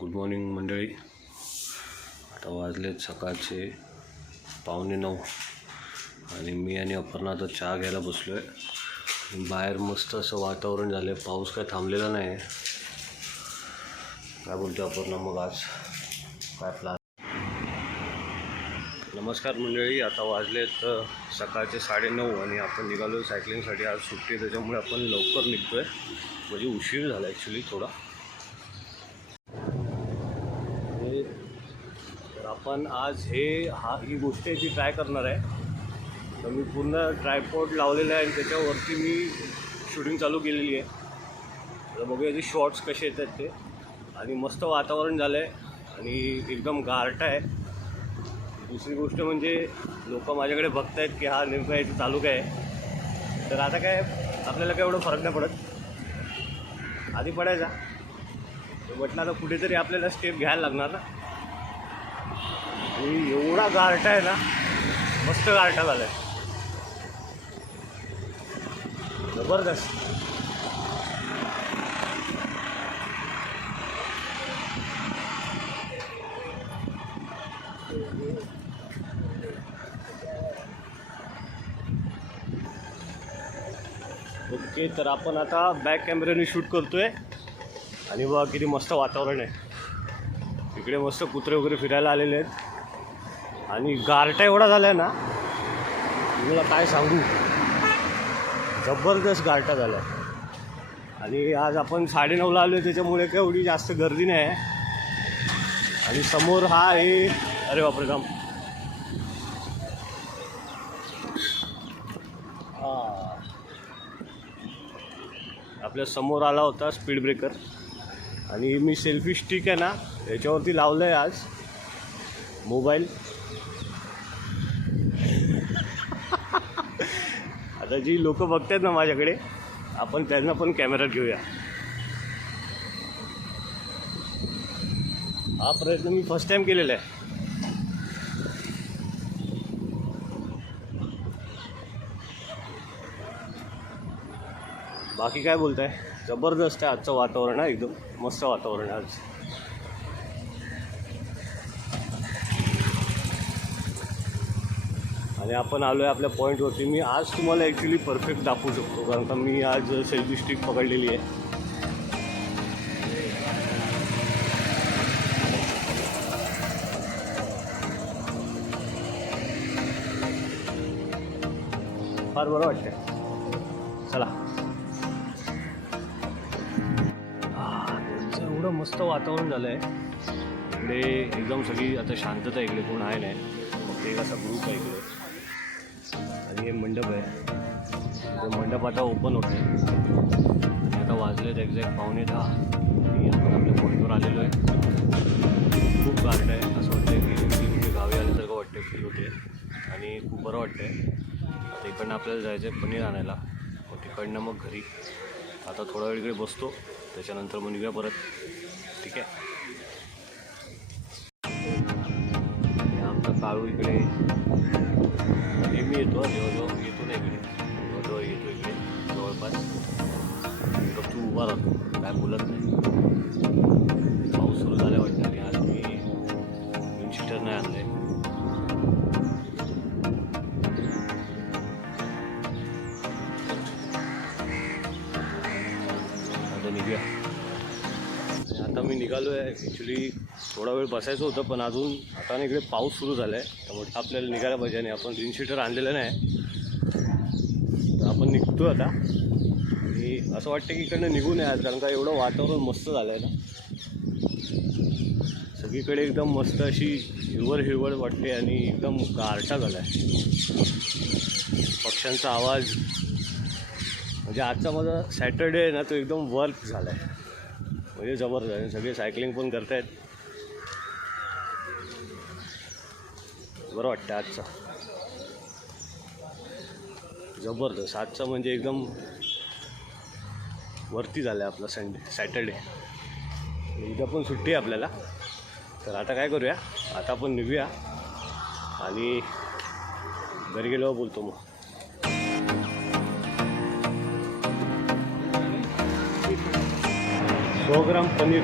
Good morning मंडळी. आता वाजलेत सकाळचे 8:45 आणि मी आणि अपर्णा आता चहा घ्यायला बसलो आहे. बाहेर मस्त असं वातावरण झालं आहे, पाऊस काय थांबलेला नाही आहे. काय बोलतो अपर्णा, मग आज काय प्लॅन? नमस्कार मंडळी, आता वाजलेत सकाळचे 9:30 आणि आपण निघालो सायकलिंगसाठी. आज सुट्टी त्याच्यामुळे आपण लवकर निघतो आहे, म्हणजे उशीर झाला ॲक्च्युली थोडा. तर आपण आज ही गोष्ट आहे ती ट्राय करणार आहे. तर मी पूर्ण ट्रायपॉड लावलेला आहे आणि त्याच्यावरती मी शूटिंग चालू केलेली आहे. तर बघूया याचे शॉट्स कसे येतात ते. आणि मस्त वातावरण झालं आहे आणि एकदम गारठ आहे. दुसरी गोष्ट म्हणजे लोक माझ्याकडे बघत आहेत की हा नेमका याचं चालू काय आहे. तर आता काय आपल्याला काय एवढं फरक नाही पडत, आधी पडायचा. तर म्हटलं आता कुठेतरी आपल्याला स्टेप घ्यायला लागणार ना. आणि एवढा गारठा आहे ना, मस्त गारठा झाला आहे, जबरदस्त. ओके, तर आपण आता बॅक कॅमेऱ्याने शूट करतो आहे. आणि बघा किती मस्त वातावरण आहे. इकडे मस्त कुत्रे वगैरे फिरायला आलेले आहेत आणि गारठा एवढा झाला आहे ना, तुम्हाला काय सांगू, जबरदस्त गारठा झाला आहे. आणि आज आपण 9:30ला आलो आहे, त्याच्यामुळे काय एवढी जास्त गर्दी नाही आहे. आणि समोर हा आहे, अरे बापरे राम, आपल्या समोर आला होता स्पीड ब्रेकर. आणि मी सेल्फी स्टिक आहे ना याच्यावरती लावलं आहे आज मोबाईल. आता जी लोक बघतात ना माझ्याकडे, आपण त्यांना पण कॅमेरा घेऊया. हा प्रयत्न मी फर्स्ट टाइम केलेला आहे. बाकी काय बोलताय, जबरदस्त आहे आजचं वातावरण आहे, एकदम मस्त वातावरण आहे आज. आणि आपण आलो आहे आपल्या पॉईंटवरती. मी आज तुम्हाला ॲक्च्युली परफेक्ट दाखवू शकतो, कारण का मी आज सेल्फी स्टिक पकडलेली आहे. फार बरं वाटतं. चला, एवढं मस्त वातावरण झालं आहे इकडे, एकदम सगळी आता शांतता. इकडे कोण आहे नाही, फक्त एक असा ग्रुप आहे इकडे. आणि हे मंडप आहे, ते मंडप आता ओपन होते. आणि आता वाजलेत एक्झॅक्ट 9:45 आणि आपण आपल्या पॉईंटवर आलेलो आहे. खूप गारठा आहे, असं वाटतं की कुठे गावी आल्यासारखं वाटतं, फील होते आणि खूप बरं वाटतं आहे. आता इकडनं आपल्याला जायचं आहे पनीर आणायला, मग तिकडनं मग घरी. आता थोडा वेळ इकडे बसतो, त्याच्यानंतर मग निघूया परत. ठीक आहे. आमचा काळू इकडे नेहमी येतो, जवळजवळ येतो ना इकडे, जवळजवळ येतो इकडे जवळपास. तू उभा राहतो, काय बोलत नाही. पाऊस सुरू झाला वाटतं आणि आज मी विंडशीटर नाही आणलं आहे. निघूया. आता मी निघालो आहे. ॲक्च्युली थोडा वेळ बसायचं होतं, पण अजून आता इकडे पाऊस सुरू झाला आहे, त्यामुळे आपल्याला निघायला पाहिजे. आणि आपण रेनशीटर आणलेलं नाही, तर आपण निघतो आता. आणि असं वाटतं की इकडनं निघून आहे, कारण का एवढं वातावरण मस्त झालं आहे ना, सगळीकडे एकदम मस्त अशी हिरवळ वाटते आणि एकदम गारठा झाला आहे. पक्ष्यांचा आवाज, म्हणजे आजचा माझा सॅटर्डे आहे ना, तो एकदम वर्क झाला आहे, म्हणजे जबरदस्त. सगळे सायकलिंग पण करत आहेत, बरं वाटतं आजचा, जबरदस्त. आजचा म्हणजे एकदम वरती झाला आहे आपला सॅटर्डे. उद्या पण सुट्टी आहे आपल्याला. तर आता काय करूया, आता आपण निघूया आणि घरी गेल्यावर बोलतो मग. 100 ग्राम पनीर.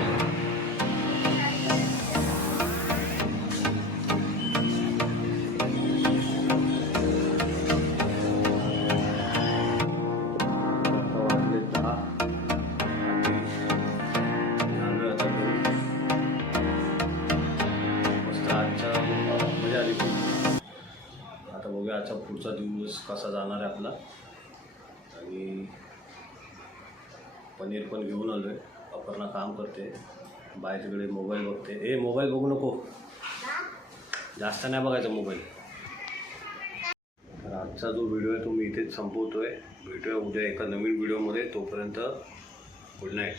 आता वाजले 10 आणि झालं आता घरी. मस्त आजच्या मजा आली खूप. आता बघूया आजचा पुढचा दिवस कसा जाणार आहे आपला. आणि पनीर पण घेऊन आलो आहे. अपर्णा काम करते बाय तिकडे, मोबाईल बघते. मोबाईल बघू नको, जास्त नाही बघायचा मोबाईल. तर आजचा जो व्हिडिओ आहे तो मी इथेच संपवतो आहे. भेटूया उद्या एका नवीन व्हिडिओमध्ये. तोपर्यंत गुड नाईट.